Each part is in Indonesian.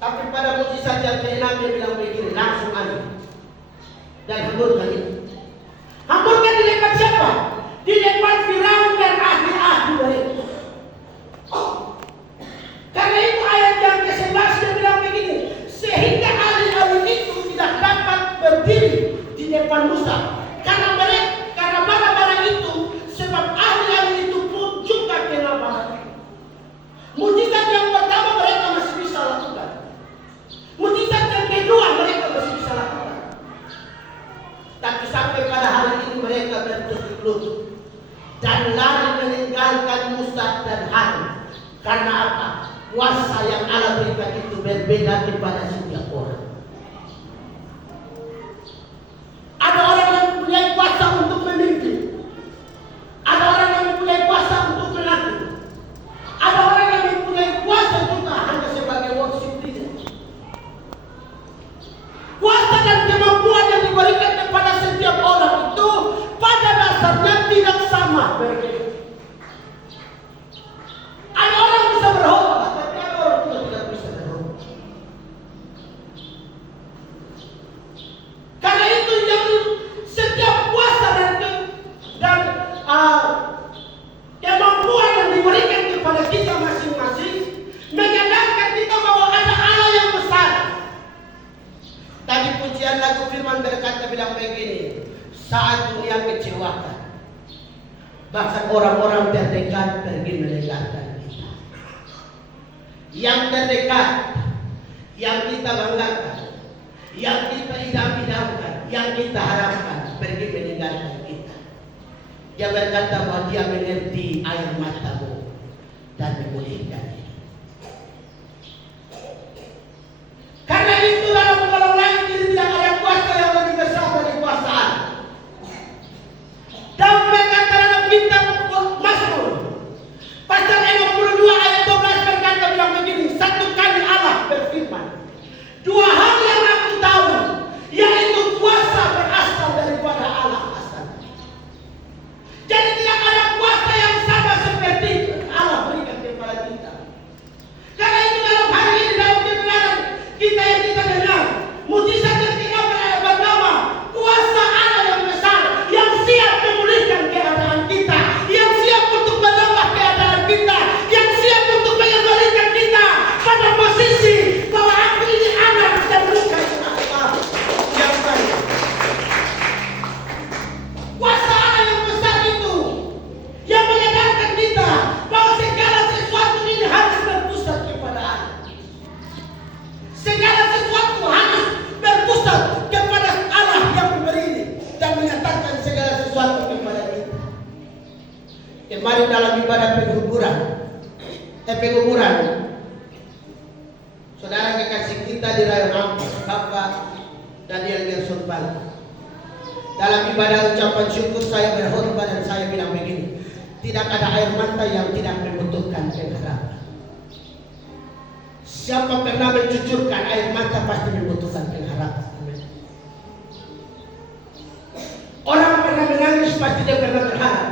Tapi pada mujizat yang keenam dia bilang begini, langsung ambil dan hamburkan itu. Hamburkan di depan siapa? Di depan Firaun dan ahli-ahli mereka. Karena itu ayat yang ke-11 dia bilang begini, sehingga ahli-ahli itu tidak dapat berdiri di depan Musa. Karena bara-bara itu, sebab ahli-ahli itu pun juga kena bara. Mujizat yang pertama mereka masih bisa lakukan. Mujizat yang kedua mereka masih bisa lakukan. Tapi sampai pada hari ini mereka bertukuk lutut dan lari meninggalkan Musa dan Harun. Karena apa? Kuasa yang Allah berikan itu berbeda kepada setiap orang. Ada orang yang mempunyai kuasa untuk memimpin. Ada orang yang mempunyai kuasa untuk mengatur. Ada orang yang mempunyai kuasa juga hanya sebagai worship leader. Kuasa dan kemampuan yang diberikan kepada setiap orang itu pada dasarnya tidak sama. Ada orang bisa berkhotbah, tapi ada orang juga tidak bisa berkhotbah. Karena itu yang setiap kuasa dan kemampuan yang diberikan kepada kita masing-masing menyadarkan kita bahwa ada Allah yang besar. Tadi pujian lagu firman berkata bilang begini, saat dunia kecewakan, bahkan orang-orang terdekat pergi meninggalkan kita. Yang terdekat, yang kita banggakan, yang kita idam-idamkan, yang kita harapkan pergi meninggalkan kita. Dia berkata bahwa dia mengerti air matamu dan memulihkan. Karena itu dalam kolom lain ini tidak ada kuasa yang lebih besar dari kuasa Allah. Daud berkata dalam kitab Mazmur pasal 62 ayat 12 berkata bilang begini, satu kali Allah berfirman, dua hal yang aku tahu, yaitu kuasa berasal daripada Allah asalnya. Jadi tidak ada kuasa yang sama seperti Allah berikan kepada kita. Karena itu dalam hari ini dalam kebenaran kita yang kita dengar, mujizat yang kita bernama kuasa Allah yang besar, yang siap memulihkan keadaan kita, yang siap untuk menambah keadaan kita, yang siap untuk mengembalikan kita pada posisi bahwa aku ini anak dan bukan Allah yang baik. Kuasa Allah yang besar itu yang menyadarkan kita bahwa segala sesuatu ini harus berpusat kepada Allah. Segala sesuatu harus berpusat kepada Allah yang memberi ini dan menyatakan segala sesuatu kepada kita. Kemarin dalam ibadah penguburan, saudara kekasih kita di Rayon Ampus, Bapak Daniel Gerson Bal. Dalam ibadah ucapan syukur saya berkhotbah dan saya bilang begini, tidak ada air mata yang tidak membutuhkan pengharapan. Siapa pernah mencucurkan air mata pasti membutuhkan pengharapan. Orang pernah menangis pasti dia pernah berharap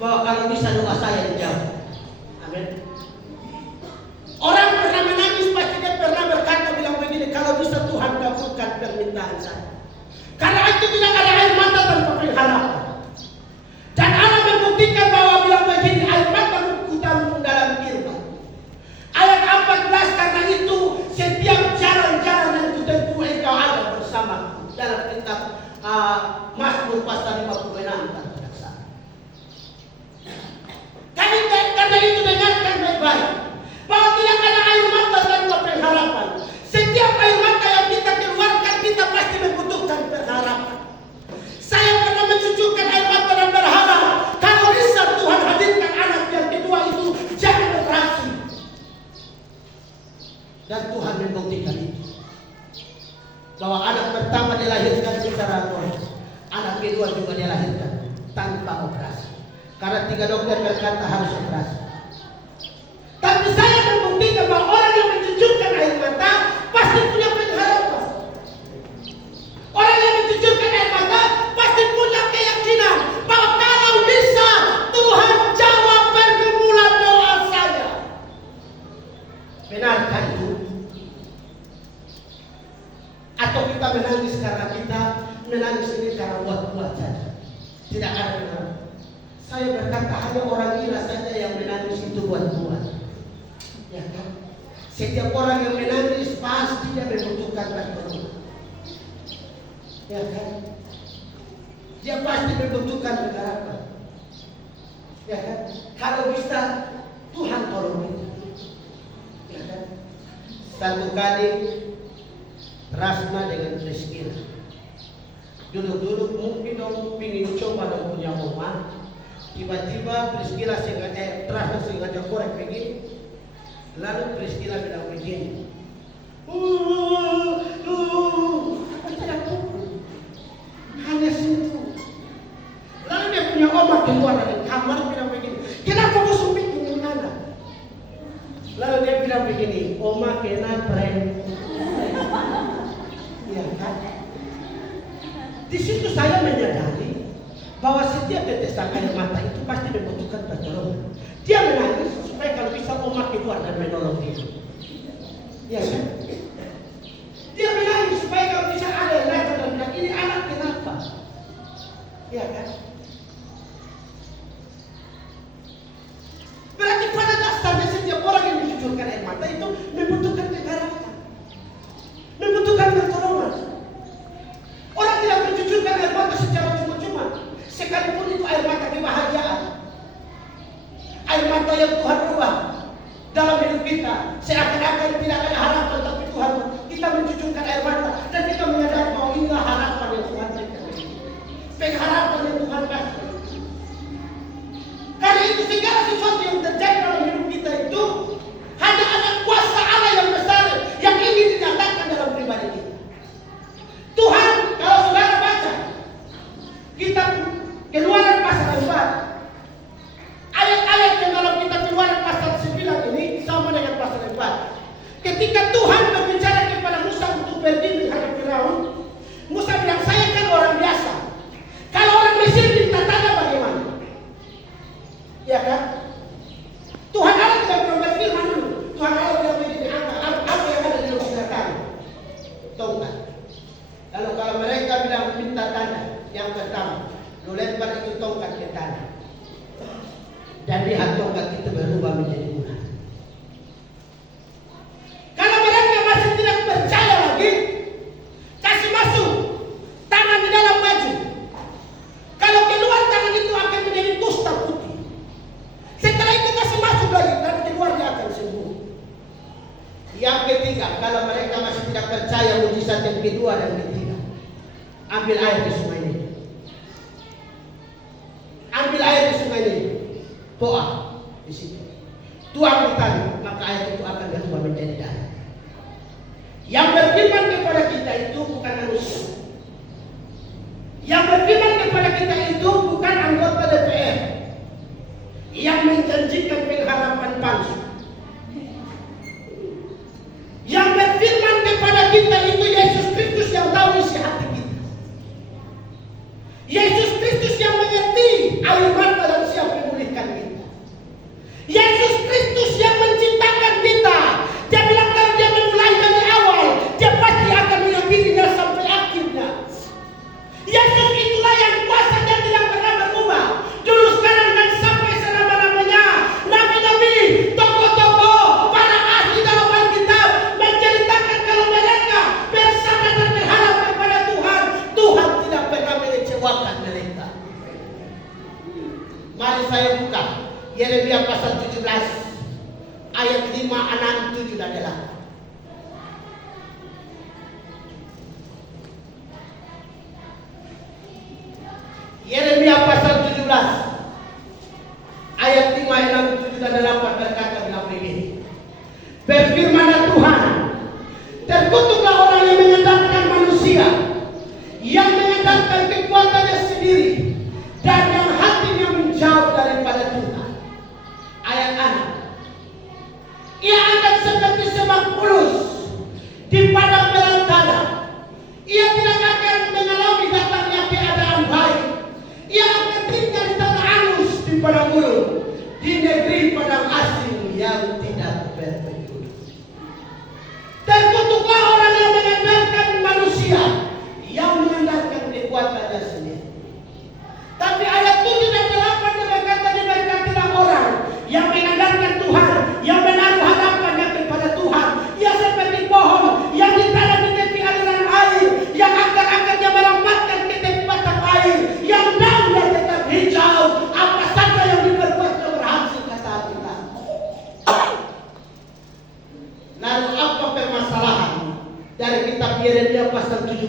bahwa kalau bisa doa saya dijawab. Amin. Orang pernah menangis pasti dia pernah berkata bilang begini, kalau bisa Tuhan kabulkan permintaan saya. Karena itu tidak ada air mata tanpa pengharapan. Dan Allah membuktikan bahwa bilang begini, air mata utamamu dalam firman. Ayat 14, karena itu setiap jalan-jalan yang kutempuh engkau ada bersama dalam kitab Mazmur pasal 56. Karena itu dengarkan baik-baik bahwa tidak ada air mata tanpa pengharapan. Setiap air mata yang kita keluarkan kita pasti membutuhkan pengharapan. Saya pernah mencucurkan air mata dan berharap kalau bisa Tuhan hadirkan anak yang kedua itu jangan operasi. Dan Tuhan membuktikan itu bahwa anak pertama dilahirkan secara normal, anak kedua juga dilahirkan tanpa operasi. Karena 3 dokter berkata harus operasi. Tapi saya membuktikan bahwa orang yang mencucurkan air mata pasti punya pengharapan. Orang yang mencucurkan air mata pasti punya keyakinan bahwa kalau bisa Tuhan jawab pergumulan doa saya. Benarkah itu? Atau kita menangis karena kita menangis ini karena buat-buat saja. Tidak ada benar. Saya berkata hanya orang gila saja yang menangis itu buat-buat. Ya kan? Setiap orang yang menangis pasti dia membutuhkan pertolongan. Ya kan? Dia pasti membutuhkan pengharapan. Ya kan? Kalau bisa Tuhan tolong kita. Ya kan? Satu kali Rasna dengan Priscilla duduk-duduk mungkin dong pingin coba dong punya rumah. Tiba-tiba Priscilla Rasna sengaja korek begini. Lalu Priscilla bilang begini. Tidak cukup. Hanya situ. Lalu dia punya oma keluar dari kamar bilang begini. Kenapa kau sumpit dengan anak? Lalu dia bilang begini. Oma kena prank. Ya kan? Di situ saya menyadari bahwa setiap tetesan air mata itu pasti membutuhkan pertolongan. Dia menangis supaya kalau bisa oma keluar dan menolong dia. Ya kan? Dia menangis supaya kalau bisa ada yang datang dan bilang ini anak kenapa? Ya kan? Berarti pada dasarnya setiap orang yang mencucurkan air mata itu membutuhkan pengharapan, membutuhkan pertolongan. Orang tidak mencucurkan air mata secara cuma-cuma, sekalipun itu air mata kebahagiaan, air mata yang Tuhan ubah dalam hidup kita. Seakan-akan tidak ada harapan, tapi Tuhan kita mencucurkan air mata dan kita menyadari bahwa inilah harapan yang Tuhan berikan, pengharapan yang Tuhan kasih. Karena itu segala sesuatu yang terjadi dalam hidup kita itu hanya ada kuasa Allah yang besar yang ingin dinyatakan dalam pribadi kita. Tuhan, kalau saudara baca kitab Keluaran pasal 4, ayat-ayat yang dalam kitab Keluaran pasal 9 ini sama dengan pasal 4. Ketika Tuhan berbicara kepada Musa untuk pergi menghadap Firaun, Musa bilang, saya kan orang biasa. Kalau orang Mesir minta tanda bagaimana? Ya kan? Tuhan Allah tidak bilang berfirman dulu. Tuhan Allah bilang begini, apa yang ada di dalam belakang? Tongkat. Lalu kalau mereka bilang minta tanda, yang pertama, lu lempar itu tongkat ke tanah. Dan lihat tongkat itu berubah menjadi ular. Kalau mereka masih tidak percaya lagi, kasih masuk tangan di dalam baju. Kalau keluar tangan itu akan menjadi kusta putih. Setelah itu kasih masuk lagi dan keluar dia akan sembuh. Yang ketiga, kalau mereka masih tidak percaya mujizat yang kedua dan ketiga, ambil air di sungai ini. Ambil air di sungai ini. Toa di situ. Tuang di tanah, maka air itu akan berubah menjadi darah. Yang berfirman kepada kita itu bukan manusia. Yang berfirman kepada kita itu bukan anggota DPR yang menjanjikan pengharapan palsu. Yang berfirman kepada kita itu Yesus Kristus yang tahu isi hati kita. Yesus Kristus yang mengerti air mata dan siap memulihkan kita. Yesus Kristus yang menciptakan kita. Dia bilang kalau dia memulai dari awal, dia pasti akan mengakhirinya sampai akhirnya. Yesus itulah yang kuasanya tidak pernah berubah. Dulu, sekarang, dan sampai selama-lamanya. Nabi-nabi, tokoh-tokoh, para ahli dalam Alkitab menceritakan kalau mereka dari kitab Yeremia pasal 17.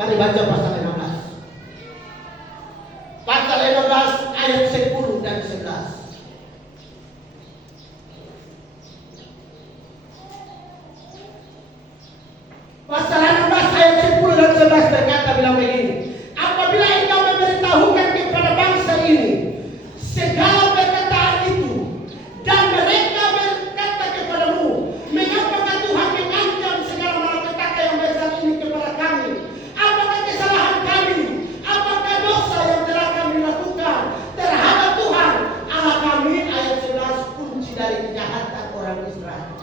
Mari baca pasal 16. Pasal 16 ayat 10 dan 11. Pasal 16 ayat 10 dan 11 berkata bilang begini. Apabila engkau memberitahukan kepada bangsa ini segala perkataan itu, dan mereka berkata kepadamu, mengapakah Tuhan mengancam segala malapetaka yang besar ini kepada kami? Apakah kesalahan kami? Apakah dosa yang telah kami lakukan terhadap Tuhan Allah kami? Ayat 11, kunci dari kejahatan orang Israel.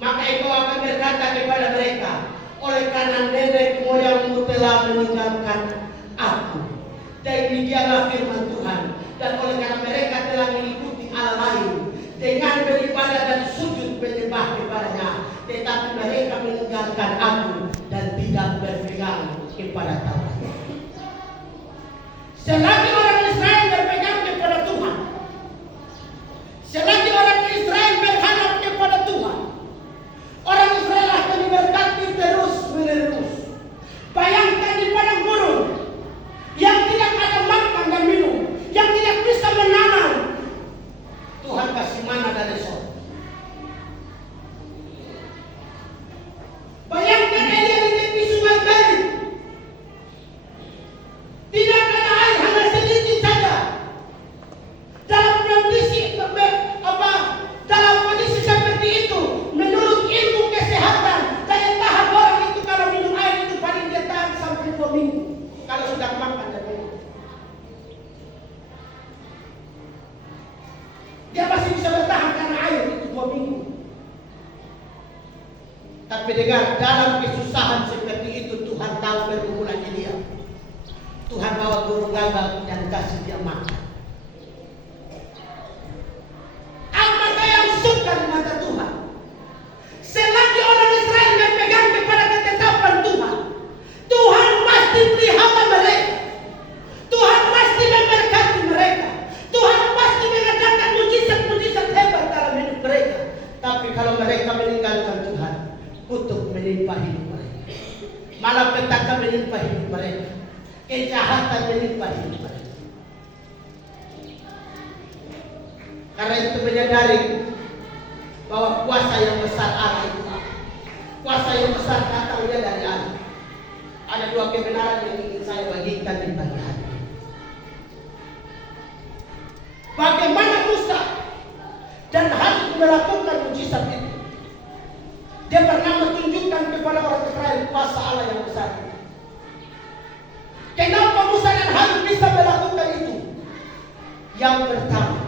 Maka engkau akan berkata kepada mereka, oleh karena nenek moyangmu telah meninggalkan aku, dan demikianlah firman Tuhan, dan oleh karena mereka telah mengikuti Allah lain dengan beribadah dan sujud menyembah kepadanya, tetapi mereka meninggalkan aku dan tidak berpegang kepada Taurat. Selagi orang Israel berpegang kepada Tuhan, selagi orang Israel berharap kepada Tuhan, orang Israel akan diberkati terus menerus. Bayangkan di padang gurun yang tidak ada makan dan minum, yang tidak bisa menanam, Tuhan kasih mana dari sorga. Bayangkan Elia di tepi sungai Galil, tidak ada air, hanya sedikit saja. Dalam kondisi seperti itu, menurut ilmu kesehatan, daya tahan orang itu kalau minum air itu paling dia tahan sampai 2 minggu. Kalau sudah makan dan minum, dia masih bisa bertahan karena air itu 2 minggu. Tapi dengar, dalam kesusahan seperti itu Tuhan tahu pergumulannya dia. Tuhan bawa burung gagak dan kasih dia makan. Apa yang suka di mata Tuhan? Selagi orang Israel berpegang kepada ketetapan Tuhan, Tuhan pasti pelihara mereka. Tuhan pasti memberkati mereka. Tuhan pasti mengadakan mujizat-mujizat hebat dalam hidup mereka. Tapi kalau mereka meninggalkan Tuhan, kutuk menimpa hidup mereka, malapetaka menimpa hidup mereka, kejahatan menimpa hidup mereka. Karena itu menyadari bahwa kuasa yang besar Allah itu, kuasa yang besar datangnya dari Allah. Ada 2 kebenaran yang ingin saya bagikan di pagi hari. Bagaimana Musa dan Harun melakukan mujizat itu? Dia pernah menunjukkan kepada orang Israel kuasa Allah yang besar. Kenapa Musa dan Harun bisa melakukan itu? Yang pertama,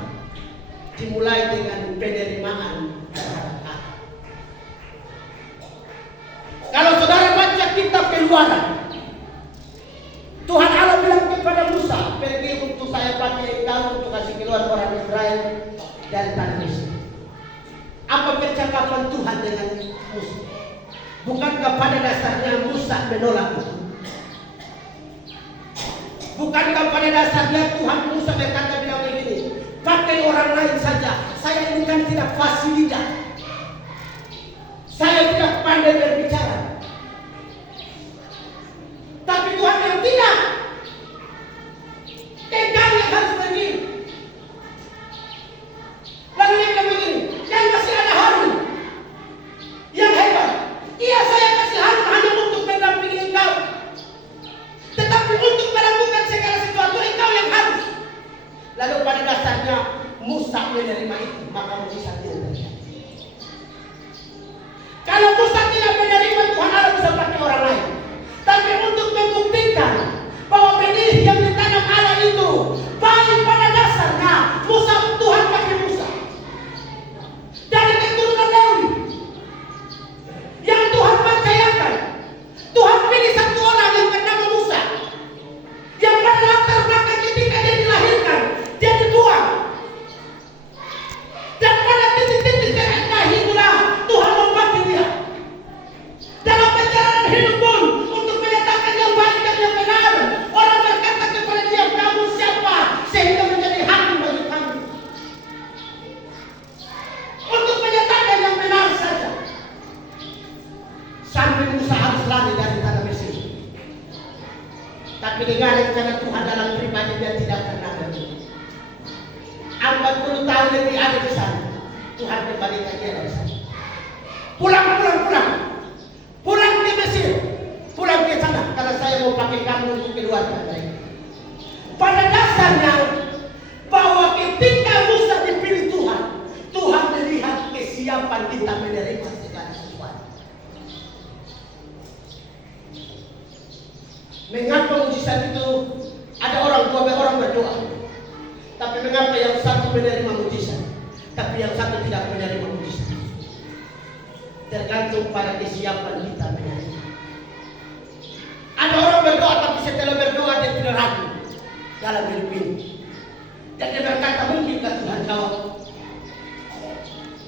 dimulai dengan penerimaan terhadap Allah. Kalau saudara baca kitab Keluaran, Tuhan Allah bilang kepada Musa, pergi untuk saya pakai engkau untuk kasih keluar orang Israel dari tanah Mesir. Apa percakapan Tuhan dengan Musa? Bukankah pada dasarnya Musa menolak itu? Bukankah pada dasarnya Tuhan Musa berkata bilang begini, pakai orang lain saja, saya ini kan tidak fasih lidah, saya tidak pandai berbicara. Tapi Tuhan yang tidak, engkau yang harus pergi. Lalu dia bilang begini, dan masih ada Harun yang hebat. Iya, saya kasih Harun hanya untuk mendampingi engkau, tetapi untuk melakukan segala sesuatu engkau yang harus. Lalu pada dasarnya Musa menerima itu, maka mujizat itu terjadi. Nabi Musa harus lari dari tanah Mesir. Tapi dengan rencana Tuhan dalam pribadi dia tidak pernah berhenti. 40 tahun lebih ada di sana. Tuhan kembalikan dia dari sana. Pulang. Pulang ke Mesir. Pulang ke sana. Karena saya mau pakai kamu untuk keluarga mereka. Pada dasarnya bahwa ketika Musa dipilih Tuhan, Tuhan melihat kesiapan kita menerima segala sesuatu. Mengapa mujizat itu ada orang berdoa, tapi mengapa yang satu menerima mujizat, tapi yang satu tidak menerima mujizat? Tergantung pada kesiapan kita menerima. Ada orang berdoa tapi setelah berdoa dia tidak ragu dalam hidup ini. Dan dia berkata, mungkinkah Tuhan jawab?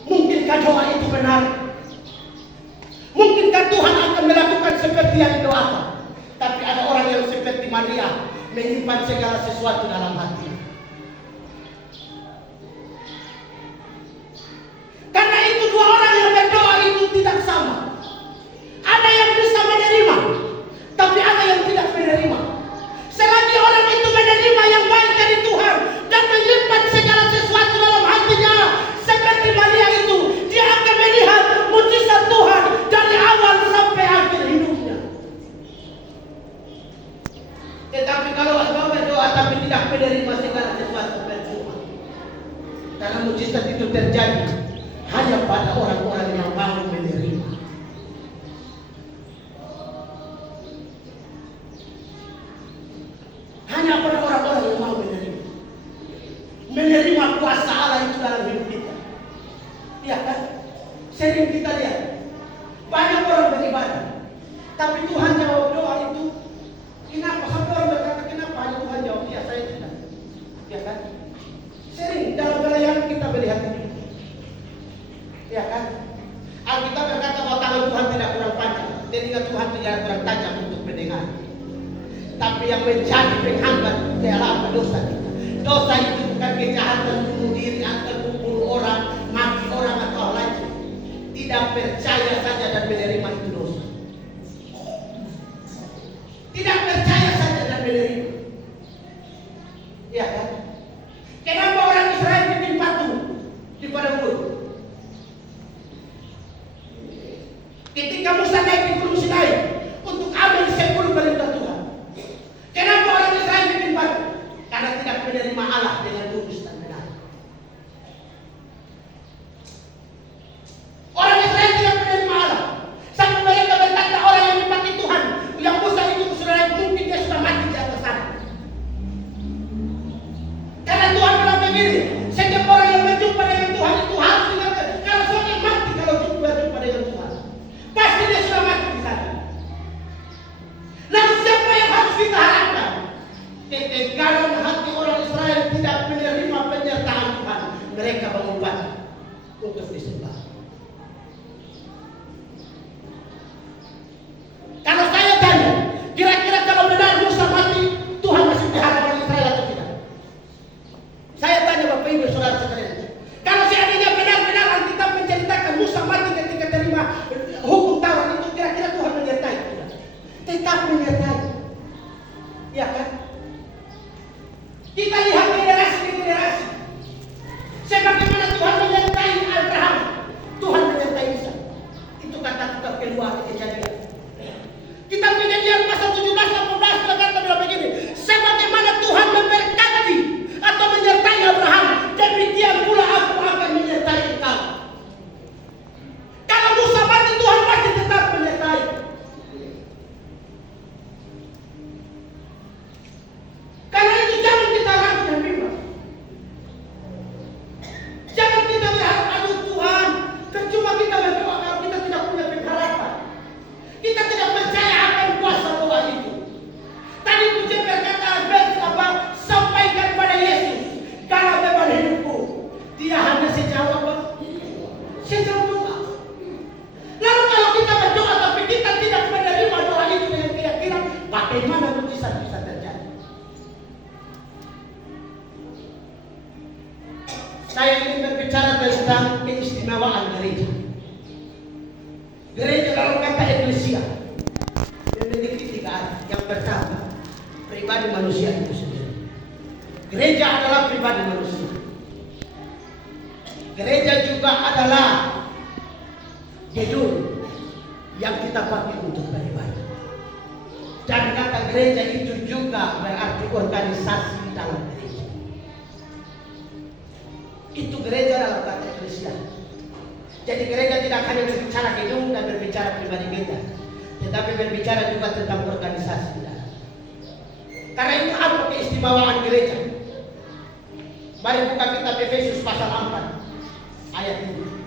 Mungkinkah doa itu benar? Mungkinkah Tuhan akan melakukan seperti yang didoakan? Tapi ada orang yang seperti Maria menyimpan segala sesuatu dalam hati. Karena itu dua orang yang berdoa itu tidak sama. Ada yang bisa menerima, tapi ada yang tidak menerima. Selagi orang itu menerima yang baik dari Tuhan dan menyimpan segala sesuatu dalam hatinya, seperti Maria itu, dia akan melihat mujizat Tuhan dari awal sampai akhir hidupnya. Tetapi kalau engkau berdoa tapi tidak menerima segala sesuatu, percuma. Karena mujizat itu terjadi hanya pada orang-orang yang mau menerima. Hanya pada orang-orang yang mau menerima kuasa Allah itu dalam hidup kita. Iya kan? Sering kita lihat banyak orang beribadah, tapi Tuhan jawab doa itu. Kenapa? Sampai orang berkata, kenapa hanya Tuhan jawab? Ya, saya tidak. Ya kan? Sering dalam pelayanan kita melihat itu. Ya kan? Alkitab berkata bahwa kalau Tuhan tidak kurang panjang, telinga Tuhan tidak kurang tajam untuk mendengar. Tapi yang menjadi penghambat adalah dosa kita. Dosa itu bukan kejahatan bunuh diri atau membunuh orang, mati orang atau lain. Tidak percaya saja dan menerima itu dosa. Tidak percaya saja dan menerima. Ya kan? Kenapa orang Israel bikin patung di padang gurun? Ketika Musa naik di Gunung Sinai untuk ambil 10 perintah Tuhan. Kenapa orang Israel bikin patung? Karena tidak menerima Allah dengan lurus dan benar. Orang Israel tidak menerima Allah. Sampai mereka berkata orang yang dipakai Tuhan, yang Musa itu saudara, mungkin dia sudah mati di atas sana. Karena Tuhan bilang begini, setiap orang yang berjumpa dengan Tuhan itu harus diingatkan. Kalau sudah mati, kalau berjumpa dengan Tuhan, pasti dia sudah mati di sana. Lalu siapa yang harus kita harapkan? Ketegaran hati orang Israel tidak menerima penyertaan Tuhan. Mereka mengubah untuk disembah. Kalau saya tanya, kira-kira kalau benar Musa mati, Tuhan masih pelihara orang Israel atau tidak? Saya tanya Bapak Ibu saudara sekalian. Kalau seandainya benar-benar Alkitab menceritakan Musa mati ketika terima hukum Taurat itu, kira-kira Tuhan menyertai tidak? Tetap menyertai. Ya kan? Kita lihat generasi ke generasi. Sebagaimana Tuhan menyertai Abraham, Tuhan menyertai Isa. Itu kata kitab Keluaran Kejadian. Kitab Kejadian pasal 17-18 berkata begini, sebagaimana Tuhan memberkati atau menyertai Abraham, demikian pula aku akan menyertai engkau. Kalau Musa mati, Tuhan pasti tetap menyertai. Karena itu jangan kita ragu dan bimbang. Jangan kita berharap, aduh Tuhan, percuma kita berdoa kalau kita tidak punya pengharapan. Kita tidak percaya akan kuasa doa itu. Tadi Puji berkata, sampaikan pada Yesus, kalau beban hidupku, dia hanya sejauh apa? Sejauh doa. Lalu kalau kita berdoa tapi kita tidak menerima doa itu dengan keyakinan, bagaimana mujizat bisa terjadi? Saya ingin berbicara tentang keistimewaan gereja. Gereja kalau kata kata eklesia memiliki tiga arti. Yang pertama, pribadi manusia itu sendiri. Gereja adalah pribadi manusia. Gereja juga adalah gedung yang kita pakai untuk beribadah. Dan kata gereja itu juga berarti organisasi dalam gereja. Itu gereja dalam kata eklesia. Jadi gereja tidak hanya berbicara gedung dan berbicara pribadi kita, tetapi berbicara juga tentang organisasi. Karena itu apa keistimewaan gereja? Mari buka kitab Efesus pasal 4 ayat 2.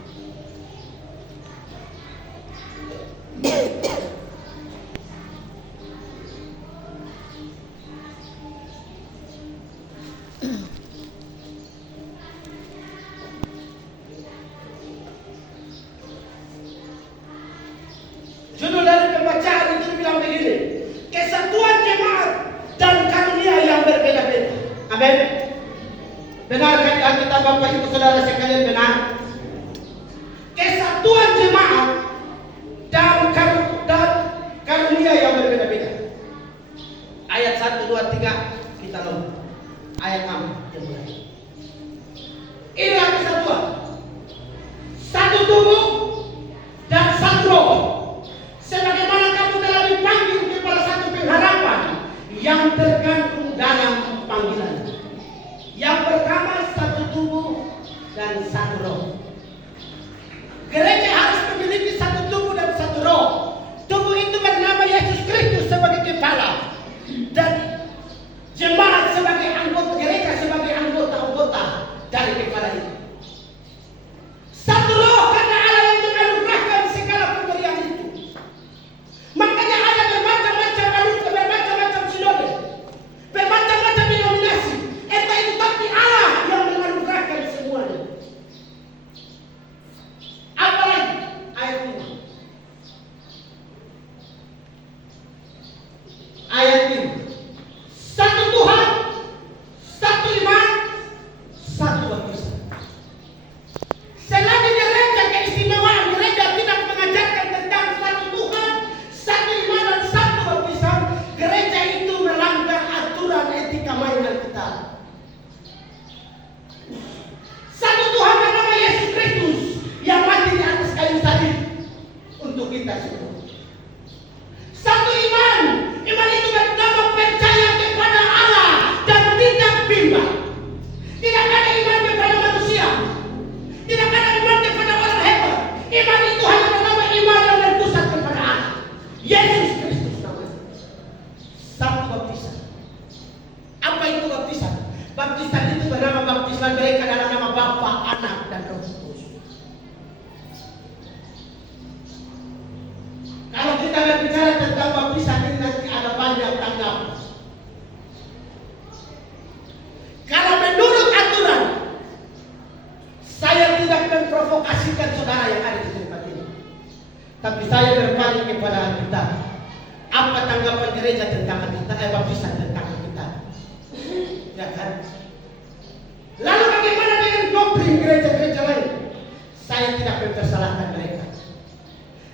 Judul dari pembacaan itu bilang begini: kesatuan jemaat dan karunia yang berbeda-beda. Amin. Benar kan Alkitab Bapak Ibu Saudara sekalian, benar? Kesatuan jemaat dan karunia yang berbeda-beda. Ayat 1, 2, 3 kita lompat. Ayat 6 dimulai. Inilah kesatuan. Satu tubuh dan satu roh. Sebagaimana kamu telah dipanggil kepada satu pengharapan yang tergantung dalam panggilan. Yang pertama, satu tubuh dan satu roh. Gereja harus memiliki satu tubuh dan satu roh. Tubuh itu bernama Yesus Kristus sebagai kepala, dan jemaat sebagai anggota, gereja sebagai anggota-anggota dari kepala itu. Satu roh karena Allah yang menganugerahkan segala pemberian itu. Makanya ada bermacam-macam anggota, bermacam-macam sinode, bermacam-macam denominasi. Itu tapi Allah yang menganugerahkan semuanya. Apalagi ayat 5. Ayat 5. Satu Tuhan, satu iman, satu baptisan. Selagi gereja keistimewaan gereja tidak mengajarkan tentang satu Tuhan, satu iman dan satu baptisan, gereja itu melanggar aturan etika mainan kita. Satu Tuhan bernama Yesus Kristus yang mati di atas kayu salib untuk kita semua. Satu iman, iman itu bernama percaya kepada Allah dan tidak bimbang. Tidak ada iman kepada manusia, tidak ada iman kepada orang hebat. Iman itu hanya bernama iman yang berpusat kepada Allah, Yesus Kristus namanya. Satu baptisan. Apa itu baptisan? Baptisan itu bernama baptisan mereka dalam nama Bapa, Anak, dan Roh Kudus. Kalau kita berbicara tentang baptisan ini nanti ada banyak tanggapan. Kalau menurut aturan, saya tidak memprovokasikan saudara yang ada di tempat ini, tapi saya berpaling kepada Alkitab. Apa tanggapan gereja tentang Alkitab? Baptisan tentang Alkitab. Ya kan? Lalu bagaimana dengan doktrin gereja-gereja lain? Saya tidak mempersalahkan mereka.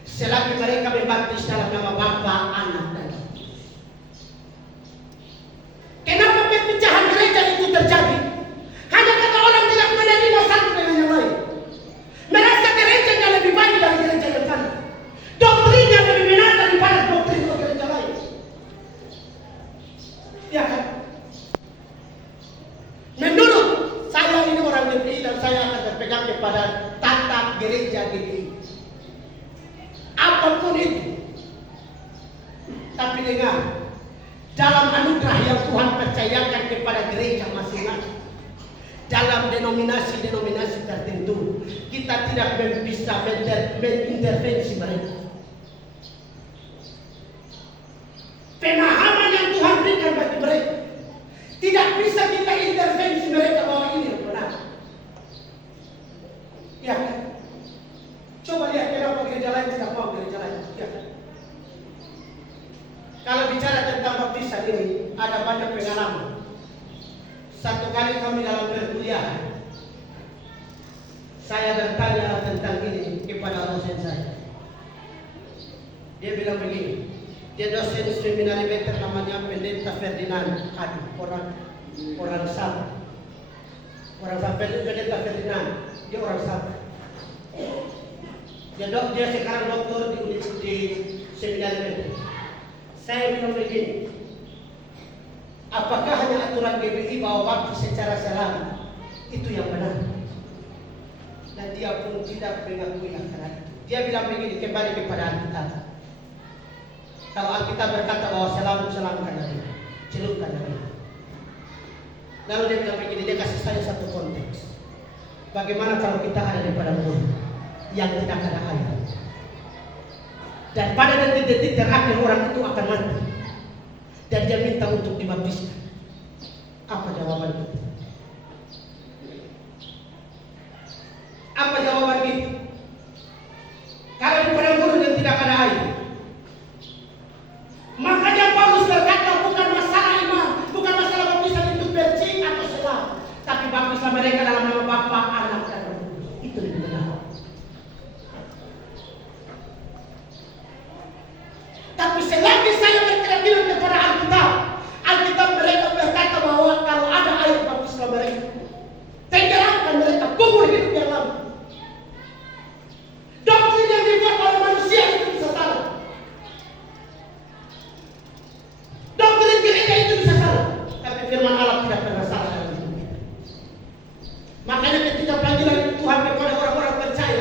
Selagi mereka membaptis dalam nama Bapa, Anak, dan Roh Kudus. Kenapa perpecahan gereja itu terjadi? Hanya karena orang tidak menerima satu dengan yang lain. Merasa gerejanya lebih baik dari gereja yang sana. Doktrinnya lebih benar daripada doktrin gereja lain. Ya kan? Menurut saya ini orang GPI dan saya akan berpegang kepada tata gereja GPI. Apapun itu. Tapi dengar, dalam anugerah yang Tuhan percayakan kepada gereja masing-masing, dalam denominasi-denominasi tertentu, kita tidak bisa mengintervensi mereka. Pemahaman yang Tuhan berikan bagi mereka, tidak bisa kita intervensi mereka bahwa ini yang benar. Ya kan? Coba lihat kenapa gereja lain tidak mau gereja lain. Ya kan? Kalau bicara tentang baptisan ini, ada banyak pengalaman. Satu kali kami dalam perkuliahan, saya bertanya tentang ini kepada dosen saya. Dia bilang begini, dia dosen seminari veter namanya Pendeta Ferdinand. Aduh, orang Sabah. Pendeta Ferdinand, dia orang Sabah. Dia sekarang doktor di seminari veter. Saya bilang begini, apakah hanya aturan GBI bahwa waktu secara selama itu yang benar? Dan dia pun tidak mengakui akan itu. Dia bilang begini, kembali kepada Alkitab. Kalau Alkitab berkata bahwa selamkan dari, celupkan dari. Lalu dia bilang begini, dia kasih saya satu konteks. Bagaimana kalau kita ada di padang gurun yang tidak ada air? Dan pada detik-detik terakhir orang itu akan mati. Dan dia minta untuk dibaptiskan. Apa jawaban kita? Apa jawaban kita? Kalau di padang gurun yang tidak ada air, makanya Paulus berkata bukan masalah iman, bukan masalah baptisan itu bersih atau selamat, tapi baptislah mereka dalam nama Bapa, Anak, dan Roh Kudus. Itu lebih benar. Tapi selagi saya berkeyakinan kepada Alkitab mereka berkata bahwa kalau ada air baptislah mereka, tenggelamkan mereka, kubur hidup yang lama. Doktrin yang dibuat oleh manusia itu bisa salah. Doktrin gereja itu bisa salah. Tapi firman Allah tidak pernah salah dalam hidup kita. Makanya